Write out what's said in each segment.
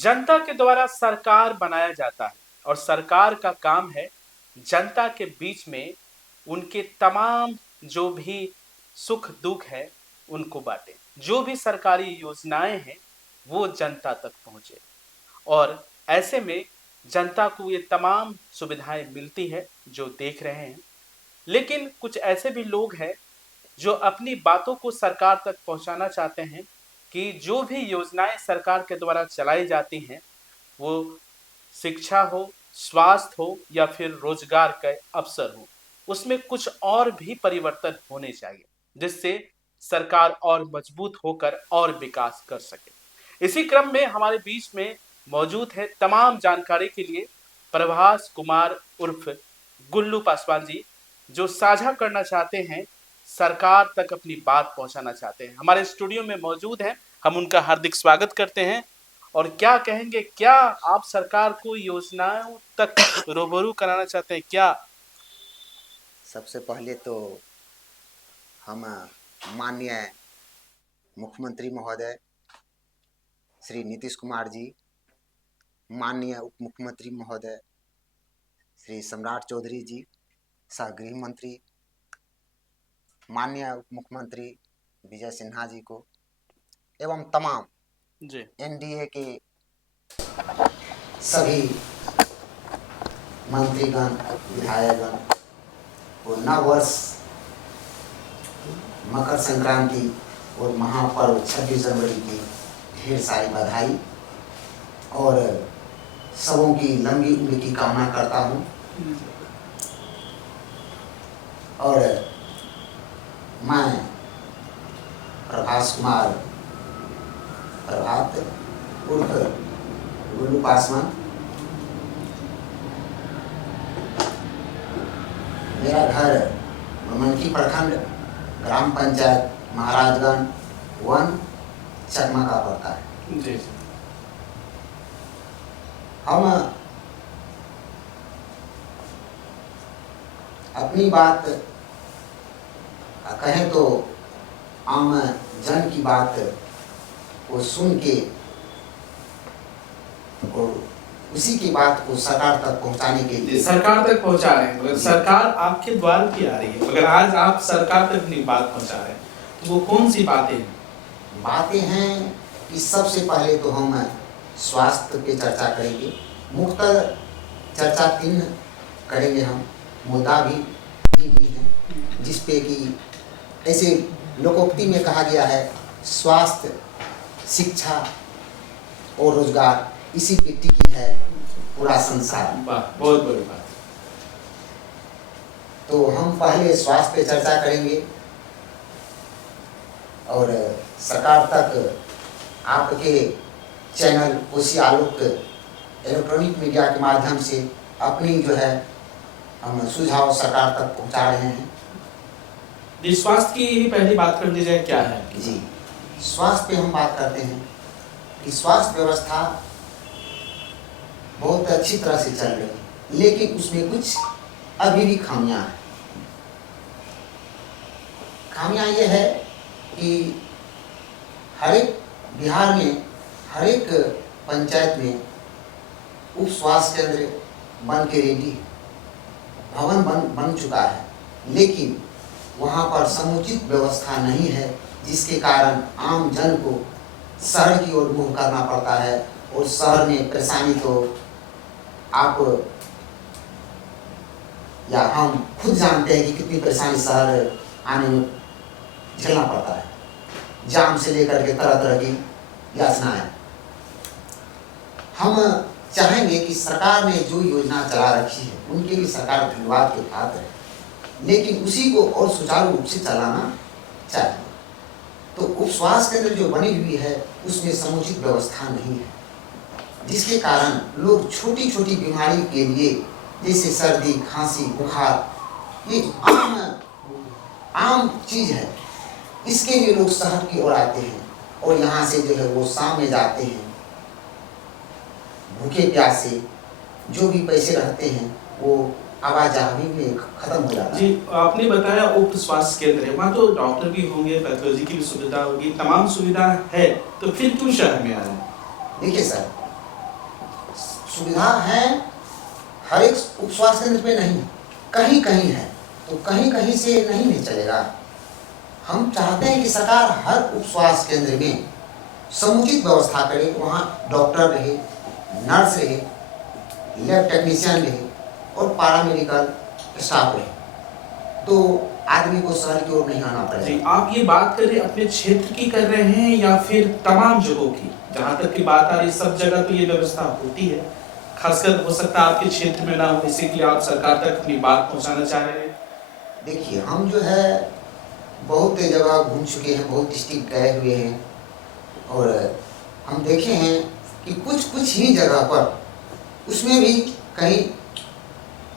जनता के द्वारा सरकार बनाया जाता है और सरकार का काम है जनता के बीच में उनके तमाम जो भी सुख दुख है उनको बांटे। जो भी सरकारी योजनाएं हैं वो जनता तक पहुंचे और ऐसे में जनता को ये तमाम सुविधाएं मिलती है जो देख रहे हैं। लेकिन कुछ ऐसे भी लोग हैं जो अपनी बातों को सरकार तक पहुंचाना चाहते हैं कि जो भी योजनाएं सरकार के द्वारा चलाई जाती हैं वो शिक्षा हो, स्वास्थ्य हो या फिर रोजगार के अवसर हो, उसमें कुछ और भी परिवर्तन होने चाहिए जिससे सरकार और मजबूत होकर और विकास कर सके। इसी क्रम में हमारे बीच में मौजूद है तमाम जानकारी के लिए प्रभास कुमार उर्फ गुल्लू पासवान जी, जो साझा करना चाहते हैं, सरकार तक अपनी बात पहुंचाना चाहते हैं। हमारे स्टूडियो में मौजूद हैं, हम उनका हार्दिक स्वागत करते हैं। और क्या कहेंगे, क्या आप सरकार को योजनाओं तक रूबरू कराना चाहते हैं क्या? सबसे पहले तो हम माननीय मुख्यमंत्री महोदय श्री नीतीश कुमार जी, माननीय उप मुख्यमंत्री महोदय श्री सम्राट चौधरी जी, सह गृह मंत्री माननीय उप मुख्यमंत्री विजय सिन्हा जी को एवं तमाम जी एनडीए के सभी मंत्रीगण, विधायकगण और नव वर्ष, मकर संक्रांति और महापर्व 26 जनवरी की ढेर सारी बधाई और सबों की लंबी उम्र की कामना करता हूँ। और मैं प्रभास कुमार प्रभात उर्फ गुल्लू पासवान, मेरा घर मनकी प्रखंड ग्राम पंचायत महाराजगंज वन चकमा का पड़ता है। जी हम अपनी बात कहें तो आम जन की बात को सुन के और उसी की बात को सरकार तक पहुंचाने के लिए सरकार तक पहुंचा रहे हैं। सरकार आपके द्वार की आ रही है, मगर आज आप सरकार तक अपनी बात पहुंचा रहे हैं, तो वो कौन सी बातें हैं? बातें हैं कि सबसे पहले तो हम स्वास्थ्य पे चर्चा करेंगे। मुख्य चर्चा 3 करेंगे हम, मुद्दा भी 3 ही हैं, जिसपे कि ऐसे लोकोक्ति में कहा गया है स्वास्थ्य, शिक्षा और रोजगार, इसी पे टिकी है पूरा संसार। बहुत बड़ी बात। तो हम पहले स्वास्थ्य पे चर्चा करेंगे और सरकार तक आपके चैनल कोसी आलोक इलेक्ट्रॉनिक मीडिया के माध्यम से अपनी जो है हम सुझाव सरकार तक पहुंचा रहे हैं। स्वास्थ्य की ही पहली बात कर दी जाए, क्या है? जी, स्वास्थ्य पे हम बात करते हैं कि स्वास्थ्य व्यवस्था बहुत अच्छी तरह से चल रही है, लेकिन उसमें कुछ अभी भी खामियां हैं। खामियां ये है कि हर एक बिहार में हर एक पंचायत में उप स्वास्थ्य केंद्र बन के रेडी, भवन बन चुका है, लेकिन वहाँ पर समुचित व्यवस्था नहीं है, जिसके कारण आम जन को शहर की ओर मुँह करना पड़ता है। और शहर में परेशानी तो आप या हम खुद जानते हैं कि कितनी परेशानी शहर आने में झेलना पड़ता है, जाम से लेकर के तरह तरह की यातनाएं। हम चाहेंगे कि सरकार ने जो योजना चला रखी है उनके लिए सरकार धन्यवाद के पात्र है, लेकिन उसी को और सुचारू रूप से चलाना चाहिए। तो उप स्वास्थ्य केंद्र जो बनी हुई है उसमें समुचित व्यवस्था नहीं है, जिसके कारण लोग छोटी छोटी बीमारी के लिए जैसे सर्दी, खांसी, बुखार, ये आम चीज है, इसके लिए लोग शहर की ओर आते हैं और यहाँ से जो है वो शाम में जाते हैं भूखे प्यासे, जो भी पैसे रहते हैं वो आवाजाही में खत्म हो जाता है। जी, आपने बताया उप स्वास्थ्य केंद्र है, वहाँ तो डॉक्टर भी होंगे, पैथोलॉजी की भी सुविधा होगी, तमाम सुविधा है, तो फिर क्यों शहर में आ रहे हैं? देखिए सर, सुविधा है, हर एक उप स्वास्थ्य केंद्र पे नहीं, कहीं कहीं है, तो कहीं कहीं से नहीं चलेगा। हम चाहते हैं कि सरकार हर उप स्वास्थ्य केंद्र में समुचित व्यवस्था करे, वहाँ डॉक्टर रहे, नर्स रहे, लैब टेक्नीशियन रहे और पैरामेडिकल स्टाफ रहे, तो आदमी को शहर की ओर नहीं आना जी, पड़ेगा। आप ये बात कर रहे हैं अपने क्षेत्र की कर रहे हैं या फिर तमाम जगहों की? जहाँ तक की बात आ रही है, सब जगह तो ये व्यवस्था होती है, खासकर हो सकता है आपके क्षेत्र में ना हो, इसीलिए आप सरकार तक अपनी बात पहुँचाना चाह रहे हैं। देखिए, हम जो है बहुत जगह घूम चुके हैं, बहुत डिस्ट्रिक्ट गए हुए हैं और हम देखे हैं कि कुछ ही जगह पर, उसमें भी कहीं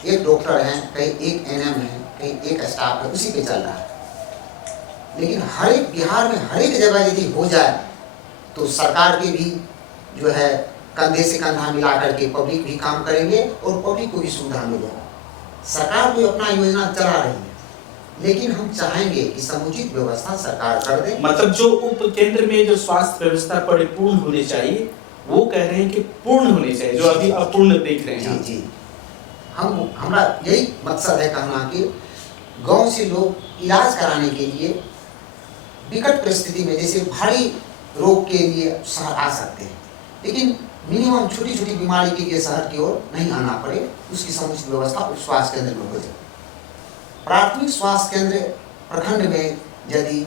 एक डॉक्टर हैं, कहीं एक एनएम है, कहीं एक स्टाफ है, उसी पे चल रहा है। लेकिन हर एक बिहार में हर एक जगह यदि हो जाए तो सरकार के भी जो है कंधे से कंधा मिला करके पब्लिक भी काम करेंगे और पब्लिक को भी सुविधा मिलेगा। सरकार तो अपना योजना चला रही है, लेकिन हम चाहेंगे कि समुचित व्यवस्था सरकार कर दे। मतलब जो उप केंद्र में जो स्वास्थ्य व्यवस्था परिपूर्ण होनी चाहिए, वो कह रहे हैं कि पूर्ण होनी चाहिए, जो अभी अपूर्ण देख रहे हैं। जी, हमारा यही मकसद है कहना कि गांव से लोग इलाज कराने के लिए विकट परिस्थिति में, जैसे भारी रोग के लिए शहर आ सकते हैं, लेकिन मिनिमम छोटी छोटी बीमारी के लिए शहर की ओर नहीं आना पड़े, उसकी समुचित व्यवस्था उप स्वास्थ्य केंद्र में हो जाए। प्राथमिक स्वास्थ्य केंद्र प्रखंड में यदि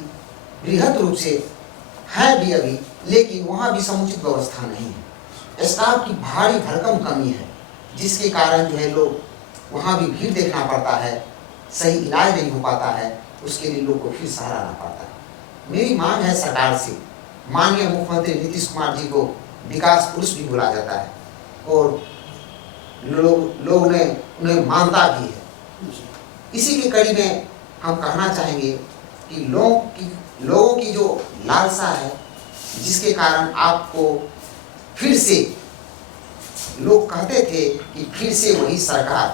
बृहद रूप से है भी अभी, लेकिन वहाँ भी समुचित व्यवस्था नहीं है, स्टाफ की भारी भरकम कमी है, जिसके कारण जो है लोग वहाँ भी भीड़ देखना पड़ता है, सही इलाज नहीं हो पाता है, उसके लिए लोग को फिर सहारा आना पड़ता है। मेरी मांग है सरकार से, माननीय मुख्यमंत्री नीतीश कुमार जी को विकास पुरुष भी बोला जाता है और लोग उन्हें मानता भी है। इसी के कड़ी में हम कहना चाहेंगे कि लोगों की जो लालसा है, जिसके कारण आपको फिर से लोग कहते थे कि फिर से वही सरकार,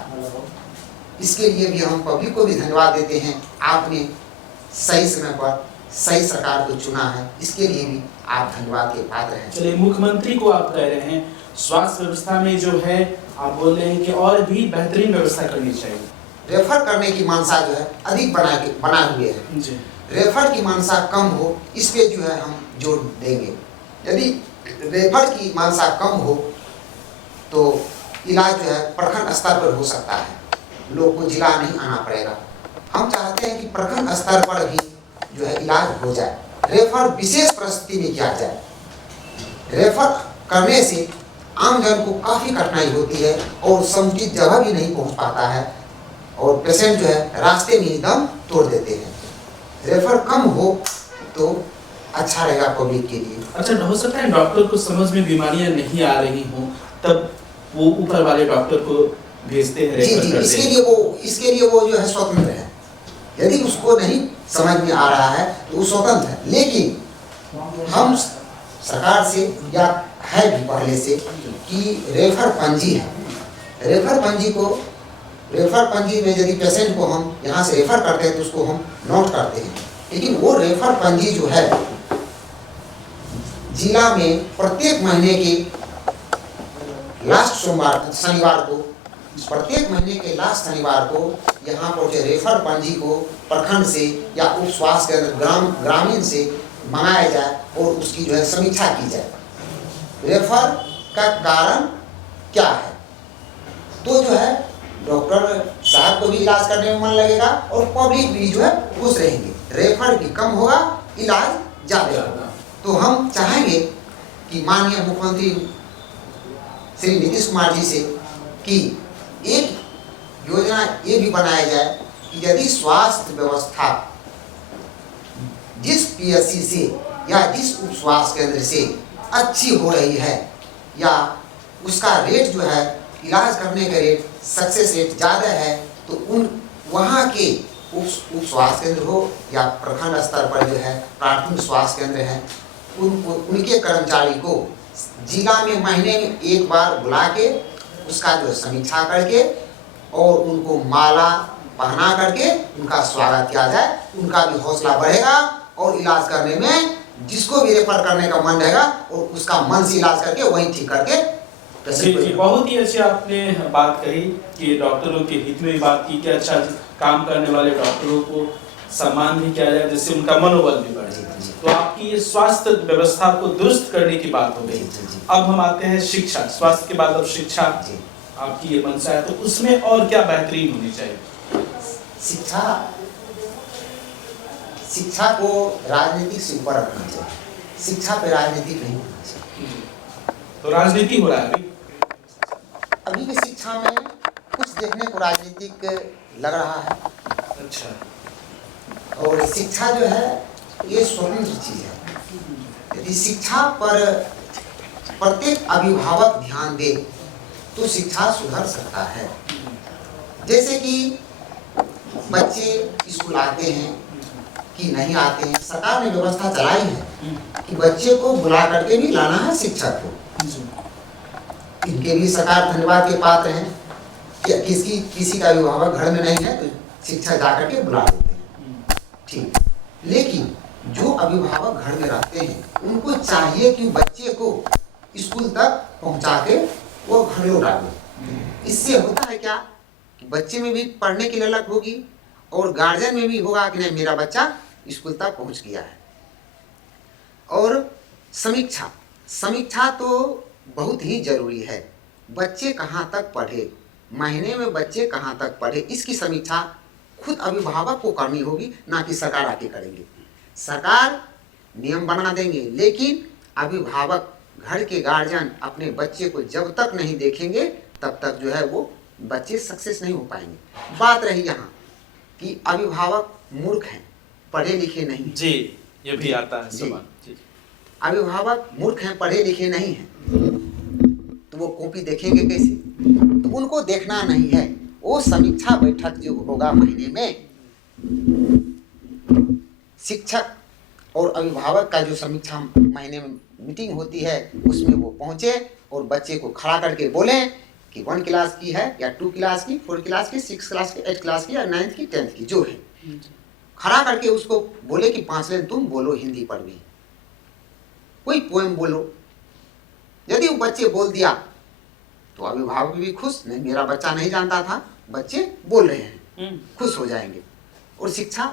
इसके लिए भी हम पब्लिक को भी धन्यवाद देते हैं। आपने सही समय पर सही सरकार को चुना है, इसके लिए भी आप धन्यवाद के पात्र हैं। चलिए, मुख्यमंत्री को आप कह रहे हैं स्वास्थ्य व्यवस्था में जो है, आप बोल रहे हैं कि और भी बेहतरीन व्यवस्था करनी चाहिए। रेफर करने की मानसा जो है अधिक बना हुए है जी। रेफर की मानसा कम हो, इस पे जो है हम जोर देंगे। यदि रेफर की मानसा कम हो तो इलाज जो है प्रखंड स्तर पर हो सकता है, लोग को जिला नहीं आना पड़ेगा। हम चाहते हैं कि प्रखंड स्तर पर भी जो है इलाज हो जाए, रेफर विशेष परिस्थिति में किया जाए। रेफर करने से आम जन को काफ़ी कठिनाई होती है और समुचित जगह भी नहीं पहुंच पाता है और पेशेंट जो है रास्ते में ही दम तोड़ देते हैं। रेफर कम हो तो अच्छा रहेगा पब्लिक के लिए। अच्छा, हो सकता है डॉक्टर को समझ में बीमारियां नहीं आ रही हों, तब वो ऊपर वाले डॉक्टर को भेजते हैं, रेफर करते हैं। इसके लिए वो जो है स्वतंत्र है। यदि उसको नहीं समझ में आ रहा है तो वो स्वतंत्र है, लेकिन हम सरकार से या है भी पहले से कि रेफर पंजी है, रेफर पंजी में यदि पेशेंट को हम यहाँ से रेफर करते हैं तो उसको हम नोट करते हैं, लेकिन वो रेफर पंजी जो है जिला में प्रत्येक महीने के लास्ट शनिवार को, प्रत्येक महीने के लास्ट शनिवार को यहाँ पर जो रेफर पंजी को प्रखंड से या उप स्वास्थ्य केंद्र ग्रामीण से मंगाया जाए और उसकी जो है समीक्षा की जाए। रेफर का कारण क्या है, तो जो है डॉक्टर साहब को भी इलाज करने में मन लगेगा और पब्लिक भी जो है खुश रहेंगे। रेफर भी कम होगा, इलाज ज़्यादा होगा। तो हम चाहेंगे कि माननीय मुख्यमंत्री श्री नीतीश कुमार जी से कि एक योजना ये भी बनाया जाए कि यदि स्वास्थ्य व्यवस्था जिस पीएचसी से या जिस उप स्वास्थ्य केंद्र से अच्छी हो रही है या उसका रेट जो है इलाज करने का रेट सक्सेस रेट ज़्यादा है, तो वहाँ के उप स्वास्थ्य केंद्र हो या प्रखंड स्तर पर जो है प्राथमिक स्वास्थ्य केंद्र है, उनके कर्मचारी को जिला में महीने में एक बार बुला के उसका जो समीक्षा करके और उनको माला पहना करके उनका स्वागत किया जाए। उनका भी हौसला बढ़ेगा और इलाज करने में जिसको भी रेफर करने का मन रहेगा और उसका मन से इलाज करके वहीं ठीक करके जी जी, बहुत ही अच्छी आपने बात कही कि डॉक्टरों के हित में भी बात की कि अच्छा काम करने वाले डॉक्टरों को सम्मान भी किया जाए जिससे उनका मनोबल भी बढ़े। तो आपकी ये स्वास्थ्य व्यवस्था को दुरुस्त करने की बात हो गई। अब हम आते हैं शिक्षा, स्वास्थ्य के बाद अब शिक्षा आपकी ये मंशा है, तो उसमें और क्या बेहतरीन होनी चाहिए? शिक्षा शिक्षा को राजनीतिक से ऊपर रखना चाहिए, शिक्षा पे राजनीतिक नहीं होना चाहिए। तो राजनीति हो रहा है अभी की शिक्षा में कुछ देखने को राजनीतिक लग रहा है। अच्छा। और शिक्षा जो है ये स्वतंत्र चीज है। यदि शिक्षा पर प्रत्येक अभिभावक ध्यान दे तो शिक्षा सुधर सकता है। जैसे कि बच्चे स्कूल आते हैं कि नहीं आते हैं, सरकार ने व्यवस्था चलाई है कि बच्चे को बुला करके भी लाना है शिक्षक को। इनके भी सरकार धन्यवाद के पात्र हैं कि किसी का अभिभावक घर में नहीं है तो शिक्षक जाकर के बुला लेते हैं, ठीक। लेकिन जो अभिभावक घर में रहते हैं उनको चाहिए कि बच्चे को स्कूल तक पहुंचा के वो घर लौटा दे। इससे होता है क्या कि बच्चे में भी पढ़ने की ललक होगी और गार्जियन में भी होगा कि नहीं मेरा बच्चा स्कूल तक पहुंच गया है। और समीक्षा समीक्षा तो बहुत ही जरूरी है। बच्चे कहाँ तक पढ़े, महीने में बच्चे कहाँ तक पढ़े, इसकी समीक्षा खुद अभिभावक को करनी होगी, ना कि सरकार आके करेंगे। सरकार नियम बना देंगे लेकिन अभिभावक घर के गार्जियन अपने बच्चे को जब तक नहीं देखेंगे तब तक जो है वो बच्चे सक्सेस नहीं हो पाएंगे। बात रही यहाँ कि अभिभावक मूर्ख हैं, पढ़े लिखे नहीं। जी, ये भी आता है सवाल। अभिभावक मूर्ख हैं, पढ़े लिखे नहीं हैं, तो वो कॉपी देखेंगे कैसे? तो उनको देखना नहीं है। वो समीक्षा बैठक जो होगा महीने में, शिक्षक और अभिभावक का जो समीक्षा महीने में मीटिंग होती है उसमें वो पहुंचे और बच्चे को खड़ा करके बोले कि 1 क्लास की है या 2 क्लास की, 4 क्लास की, 6 क्लास की, 8 क्लास की या 9th की, 10th की जो है, खड़ा करके उसको बोले कि 5 लाइन तुम बोलो हिंदी पर भी, कोई पोएम बोलो। यदि वो बच्चे बोल दिया तो अभिभावक भी खुश, नहीं मेरा बच्चा नहीं जानता था, बच्चे बोल रहे हैं, खुश हो जाएंगे और शिक्षा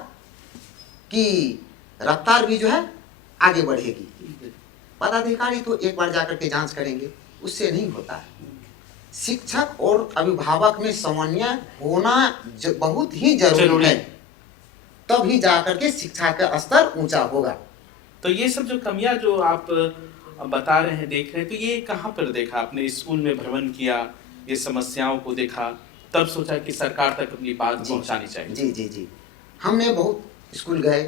की रफ्तार भी जो है आगे बढ़ेगी। पदाधिकारी तो एक बार जाकर के जांच करेंगे, उससे नहीं होता है। शिक्षक और अभिभावक में समन्वय होना बहुत ही जरूरी है, तभी जाकर के शिक्षा का स्तर ऊंचा होगा। तो ये सब जो कमियां जो आप बता रहे हैं, देख रहे हैं, तो ये कहाँ पर देखा आपने? स्कूल में भ्रमण किया, ये समस्याओं को देखा, तब सोचा कि सरकार तक अपनी बात पहुंचानी चाहिए? जी जी जी, हमने बहुत स्कूल गए,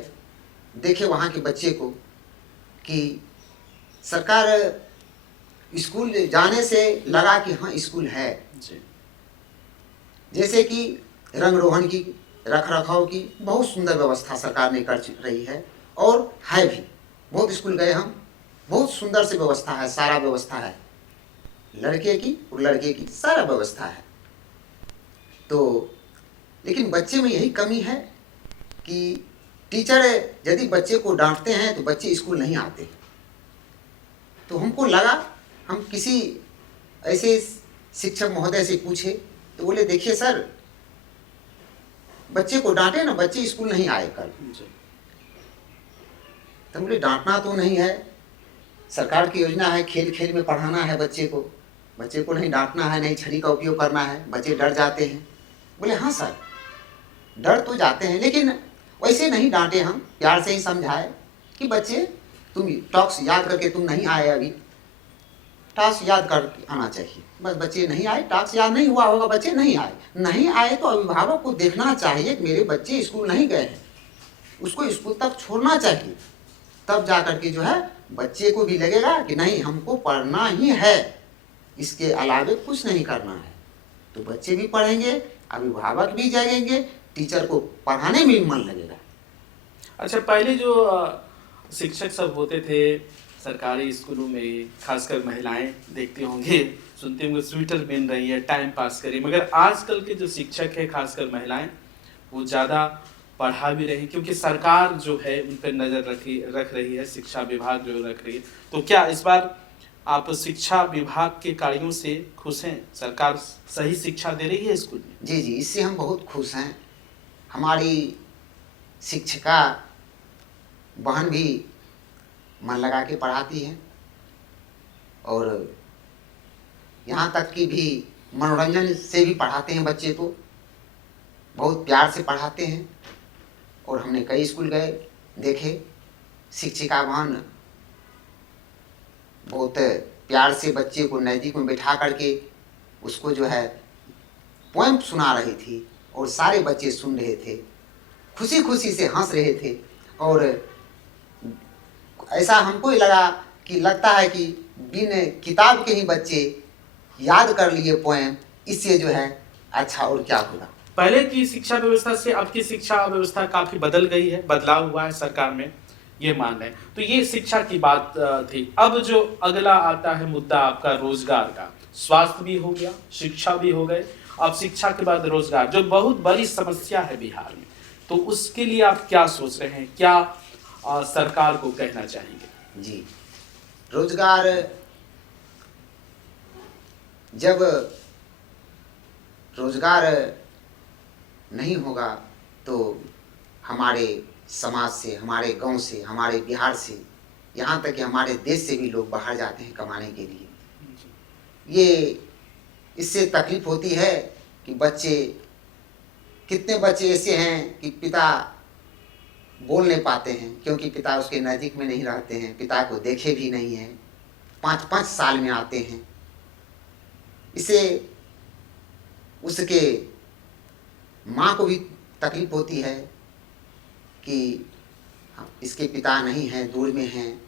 देखे वहाँ के बच्चे को कि सरकार स्कूल जाने से लगा कि हाँ स्कूल है। जैसे कि रंग रोहन की, रख रखाव की बहुत सुंदर व्यवस्था सरकार ने कर रही है और है भी। बहुत स्कूल गए हम, बहुत सुंदर से व्यवस्था है, सारा व्यवस्था है, लड़के की और लड़के की सारा व्यवस्था है। तो लेकिन बच्चे में यही कमी है कि टीचर यदि बच्चे को डांटते हैं तो बच्चे स्कूल नहीं आते। तो हमको लगा, हम किसी ऐसे शिक्षक महोदय से पूछे तो बोले देखिए सर, बच्चे को डांटे ना, बच्चे स्कूल नहीं आए कल। तो बोले डांटना तो नहीं है, सरकार की योजना है खेल खेल में पढ़ाना है बच्चे को नहीं डांटना है, नहीं छड़ी का उपयोग करना है, बच्चे डर जाते हैं। बोले हाँ सर, डर तो जाते हैं लेकिन वैसे नहीं डांटे, हम प्यार से ही समझाए कि बच्चे तुम टॉक्स याद करके तुम नहीं आए, अभी टास्क याद कर आना चाहिए। बस बच्चे नहीं आए, टास्क याद नहीं हुआ होगा, बच्चे नहीं आए तो अभिभावक को देखना चाहिए कि मेरे बच्चे स्कूल नहीं गए हैं, उसको स्कूल तक छोड़ना चाहिए। तब जाकर के जो है बच्चे को भी लगेगा कि नहीं हमको पढ़ना ही है, इसके अलावे कुछ नहीं करना है। तो बच्चे भी पढ़ेंगे, अभिभावक भी जागेंगे, टीचर को पढ़ाने में भी मन लगेगा। अच्छा, पहले जो शिक्षक सब होते थे सरकारी स्कूलों में, खासकर महिलाएं देखते होंगे, सुनते होंगे स्वेटर पहन रही है, टाइम पास करिए, मगर आजकल के जो शिक्षक है खासकर महिलाएं वो ज़्यादा पढ़ा भी रही, क्योंकि सरकार जो है उन पर नज़र रख रही है, शिक्षा विभाग जो रख रही है। तो क्या इस बार आप शिक्षा विभाग के कार्यों से खुश हैं? सरकार सही शिक्षा दे रही है स्कूल में? जी जी, इससे हम बहुत खुश हैं। हमारी शिक्षिका बहन भी मन लगा के पढ़ाती है और यहाँ तक कि भी मनोरंजन से भी पढ़ाते हैं बच्चे को, बहुत प्यार से पढ़ाते हैं। और हमने कई स्कूल गए देखे, शिक्षिका बहन बहुत प्यार से बच्चे को नज़दीक में बिठा करके उसको जो है पोएम सुना रही थी और सारे बच्चे सुन रहे थे, खुशी खुशी से हंस रहे थे। और ऐसा हमको ही लगा कि लगता है कि बिन किताब के ही बच्चे याद कर लिए पोएम, इससे जो है अच्छा और क्या होगा। पहले की शिक्षा व्यवस्था से अब की शिक्षा व्यवस्था काफी बदल गई है, बदलाव हुआ है सरकार में, ये मान रहे हैं। तो ये शिक्षा की बात थी। अब जो अगला आता है मुद्दा आपका रोजगार का, स्वास्थ्य भी हो गया, शिक्षा भी हो गए, अब शिक्षा के बाद रोजगार, जो बहुत बड़ी समस्या है बिहार में। तो उसके लिए आप क्या सोच रहे हैं, क्या सरकार को कहना चाहेंगे? जी, रोजगार, जब रोजगार नहीं होगा तो हमारे समाज से, हमारे गांव से, हमारे बिहार से, यहाँ तक कि हमारे देश से भी लोग बाहर जाते हैं कमाने के लिए। ये इससे तकलीफ होती है कि बच्चे, कितने बच्चे ऐसे हैं कि पिता बोल नहीं पाते हैं क्योंकि पिता उसके नज़दीक में नहीं रहते हैं, पिता को देखे भी नहीं हैं, 5-5 साल में आते हैं। इसे उसके माँ को भी तकलीफ होती है कि इसके पिता नहीं हैं, दूर में हैं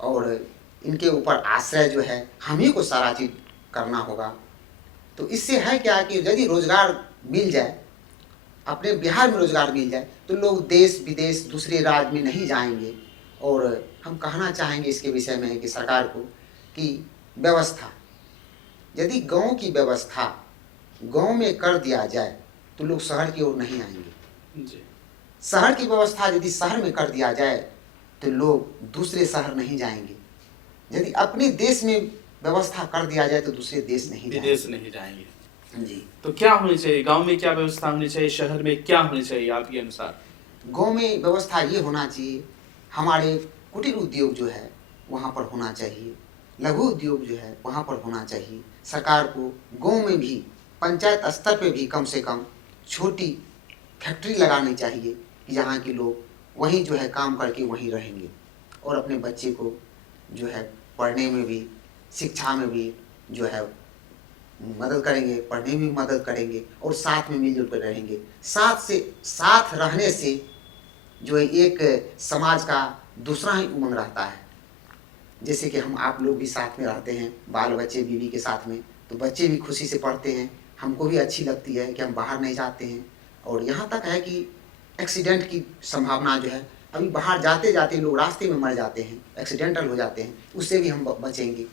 और इनके ऊपर आश्रय जो है हम ही को सारा चीज़ करना होगा। तो इससे है क्या कि यदि रोजगार मिल जाए, अपने बिहार में रोजगार मिल जाए, तो लोग देश विदेश दूसरे राज्य में नहीं जाएंगे। और हम कहना चाहेंगे इसके विषय में कि सरकार को कि व्यवस्था, यदि गांव की व्यवस्था गांव में कर दिया जाए तो लोग शहर की ओर नहीं आएंगे जी। शहर की व्यवस्था यदि शहर में कर दिया जाए तो लोग दूसरे शहर नहीं जाएंगे। यदि अपने देश में व्यवस्था कर दिया जाए तो दूसरे देश नहीं जाएंगे, विदेश नहीं जाएंगे जी। तो क्या होनी चाहिए, गांव में क्या व्यवस्था होनी चाहिए, शहर में क्या होनी चाहिए आपके अनुसार? गांव में व्यवस्था ये होना चाहिए, हमारे कुटीर उद्योग जो है वहाँ पर होना चाहिए, लघु उद्योग जो है वहाँ पर होना चाहिए। सरकार को गांव में भी, पंचायत स्तर पे भी कम से कम छोटी फैक्ट्री लगानी चाहिए कि जहाँ के लोग वहीं जो है काम करके वहीं रहेंगे और अपने बच्चे को जो है पढ़ने में भी, शिक्षा में भी जो है मदद करेंगे, पढ़ने में भी मदद करेंगे और साथ में मिलजुल कर रहेंगे। साथ रहने से जो है एक समाज का दूसरा ही उमंग रहता है। जैसे कि हम आप लोग भी साथ में रहते हैं, बाल बच्चे बीवी के साथ में, तो बच्चे भी खुशी से पढ़ते हैं, हमको भी अच्छी लगती है कि हम बाहर नहीं जाते हैं। और यहाँ तक है कि एक्सीडेंट की संभावना जो है, अभी बाहर जाते जाते लोग रास्ते में मर जाते हैं, एक्सीडेंटल हो जाते हैं, उससे भी हम बचेंगे।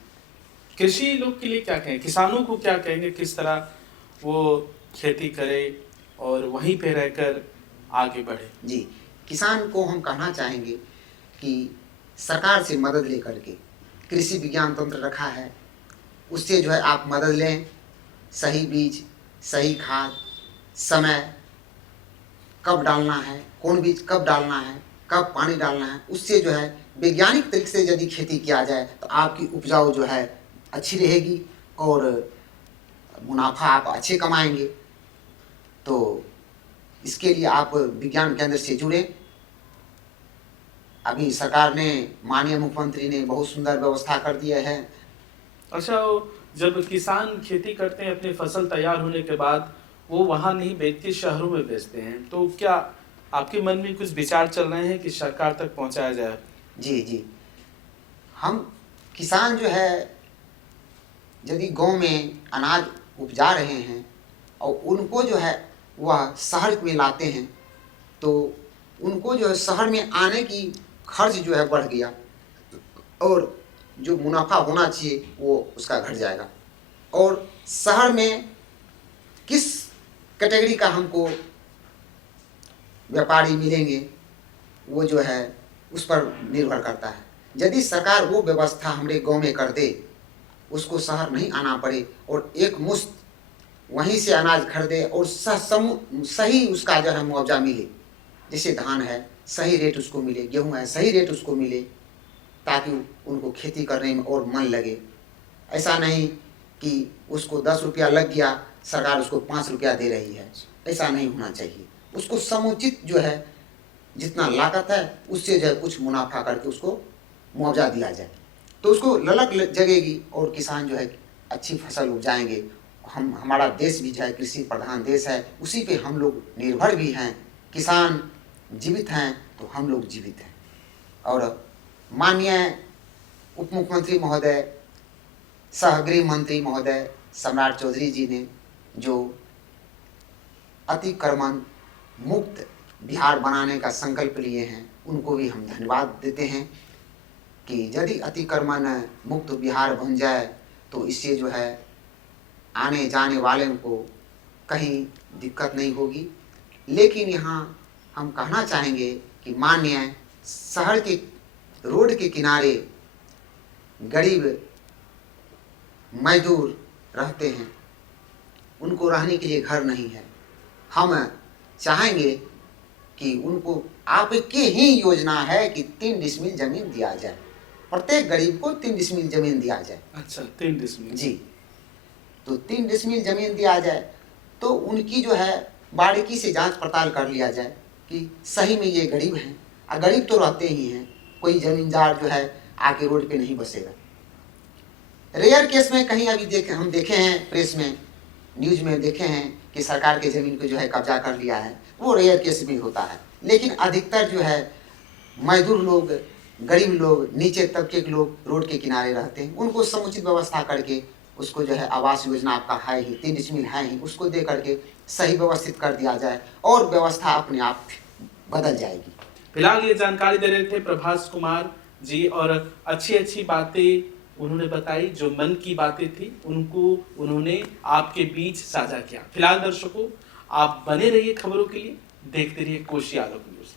कृषि लोग के लिए क्या कहें, किसानों को क्या कहेंगे, किस तरह वो खेती करे और वहीं पे रहकर आगे बढ़े? जी, किसान को हम कहना चाहेंगे कि सरकार से मदद लेकर के, कृषि विज्ञान तंत्र रखा है, उससे जो है आप मदद लें। सही बीज, सही खाद, समय कब डालना है, कौन बीज कब डालना है, कब पानी डालना है, उससे जो है वैज्ञानिक तरीके से यदि खेती किया जाए तो आपकी उपजाऊ जो है अच्छी रहेगी और मुनाफा आप अच्छे कमाएंगे। तो इसके लिए आप विज्ञान केंद्र से जुड़ें। अभी सरकार ने, माननीय मुख्यमंत्री ने बहुत सुंदर व्यवस्था कर दिया है। अच्छा, जब किसान खेती करते हैं, अपनी फसल तैयार होने के बाद वो वहाँ नहीं बेचते, शहरों में बेचते हैं, तो क्या आपके मन में कुछ विचार चल रहे हैं कि सरकार तक पहुँचाया जाए? जी जी, हम किसान जो है यदि गांव में अनाज उपजा रहे हैं और उनको जो है वह शहर में लाते हैं तो उनको जो है शहर में आने की खर्च जो है बढ़ गया और जो मुनाफा होना चाहिए वो उसका घट जाएगा। और शहर में किस कैटेगरी का हमको व्यापारी मिलेंगे वो जो है उस पर निर्भर करता है। यदि सरकार वो व्यवस्था हमारे गांव में कर दे, उसको शहर नहीं आना पड़े और एक मुश्त वहीं से अनाज खरीदे और सही उसका जो है मुआवजा मिले, जैसे धान है सही रेट उसको मिले, गेहूं है सही रेट उसको मिले, ताकि उनको खेती करने में और मन लगे। ऐसा नहीं कि उसको 10 रुपया लग गया, सरकार उसको 5 रुपया दे रही है, ऐसा नहीं होना चाहिए। उसको समुचित जो है जितना लागत है उससे जो है कुछ मुनाफा करके उसको मुआवजा दिया जाए, तो उसको ललक जगेगी और किसान जो है अच्छी फसल उपजाएंगे। हमारा देश भी जो है कृषि प्रधान देश है, उसी पे हम लोग निर्भर भी हैं। किसान जीवित हैं तो हम लोग जीवित हैं। और माननीय उप मुख्यमंत्री महोदय, सहगृह मंत्री महोदय सम्राट चौधरी जी ने जो अतिक्रमण मुक्त बिहार बनाने का संकल्प लिए हैं, उनको भी हम धन्यवाद देते हैं कि यदि अतिक्रमण मुक्त बिहार बन जाए तो इससे जो है आने जाने वाले को कहीं दिक्कत नहीं होगी। लेकिन यहाँ हम कहना चाहेंगे कि माननीय शहर के रोड के किनारे गरीब मजदूर रहते हैं, उनको रहने के लिए घर नहीं है। हम चाहेंगे कि उनको आपके ही योजना है कि 3 डिसमिल जमीन दिया जाए, प्रत्येक गरीब को 3 डिसमिल जमीन दिया जाए। अच्छा, 3 डिसमिल जी, तो 3 डिसमिल जमीन दिया जाए तो उनकी जो है बारीकी से जांच पड़ताल कर लिया जाए कि सही में ये गरीब हैं। गरीब तो रहते ही हैं, कोई जमींदार जो है आके रोड पे नहीं बसेगा। रेयर केस में कहीं अभी हम देखे हैं, प्रेस में न्यूज में देखे हैं कि सरकार के ज़मीन को जो है कब्जा कर लिया है, वो रेयर केस भी होता है। लेकिन अधिकतर जो है मजदूर लोग, गरीब लोग, नीचे तबके के लोग रोड के किनारे रहते हैं, उनको समुचित व्यवस्था करके उसको जो है आवास योजना आपका है ही, 3 डिसमिल है ही, उसको दे करके सही व्यवस्थित कर दिया जाए और व्यवस्था अपने आप बदल जाएगी। फिलहाल ये जानकारी दे रहे थे प्रभास कुमार जी, और अच्छी बातें उन्होंने बताई, जो मन की बातें थी उनको उन्होंने आपके बीच साझा किया। फिलहाल दर्शकों, आप बने रहिए खबरों के लिए, देखते रहिए कोशी आलोक न्यूज।